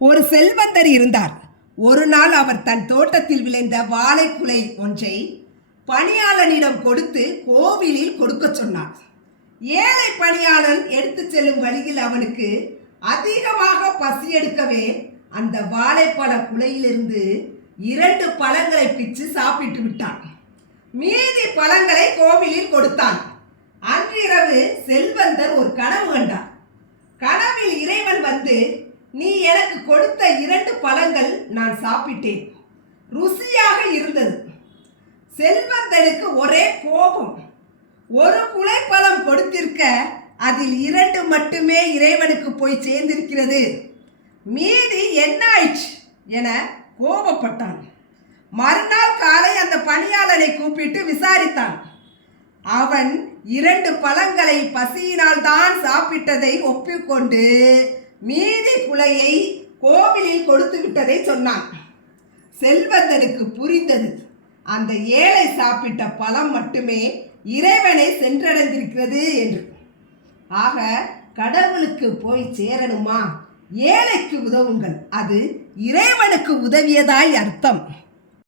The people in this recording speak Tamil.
ஒரு செல்வந்தர் இருந்தார். ஒரு நாள் அவர் தன் தோட்டத்தில் விளைந்த வாழைக்குலை ஒன்றை பணியாளனிடம் கொடுத்து கோவிலில் கொடுக்க சொன்னார். ஏழை பணியாளன் எடுத்து செல்லும் வழியில் அவனுக்கு அதிகமாக பசி எடுக்கவே அந்த வாழைப்பழ குலையிலிருந்து 2 பழங்களை பிச்சு சாப்பிட்டு விட்டான். மீதி பழங்களை கோவிலில் கொடுத்தான். அன்றிரவு செல்வந்தர் ஒரு கனவு கண்டார். கனவில் இறைவன் வந்து, நீ எனக்கு கொடுத்த 2 பழங்கள் நான் சாப்பிட்டேன், ருசியாக இருந்தது. செல்வந்தனுக்கு ஒரே கோபம். ஒரு குலைப்பழம் கொடுத்திருக்க அதில் 2 மட்டுமே இறைவனுக்கு போய் சேர்ந்திருக்கிறது, மீதி என்ன ஆயிற்று என கோபப்பட்டான். மறுநாள் காலை அந்த பணியாளனை கூப்பிட்டு விசாரித்தான். அவன் 2 பழங்களை பசியினால் தான் சாப்பிட்டதை ஒப்புக்கொண்டு மீதி குலையை கோவிலில் கொடுத்து விட்டதை சொன்னான். செல்வந்தனுக்கு புரிந்தது, அந்த ஏழை சாப்பிட்ட பழம் மட்டுமே இறைவனை சென்றடைந்திருக்கிறது என்று. ஆக கடவுளுக்கு போய் சேரணுமா, ஏழைக்கு உதவுங்கள், அது இறைவனுக்கு உதவியதாய் அர்த்தம்.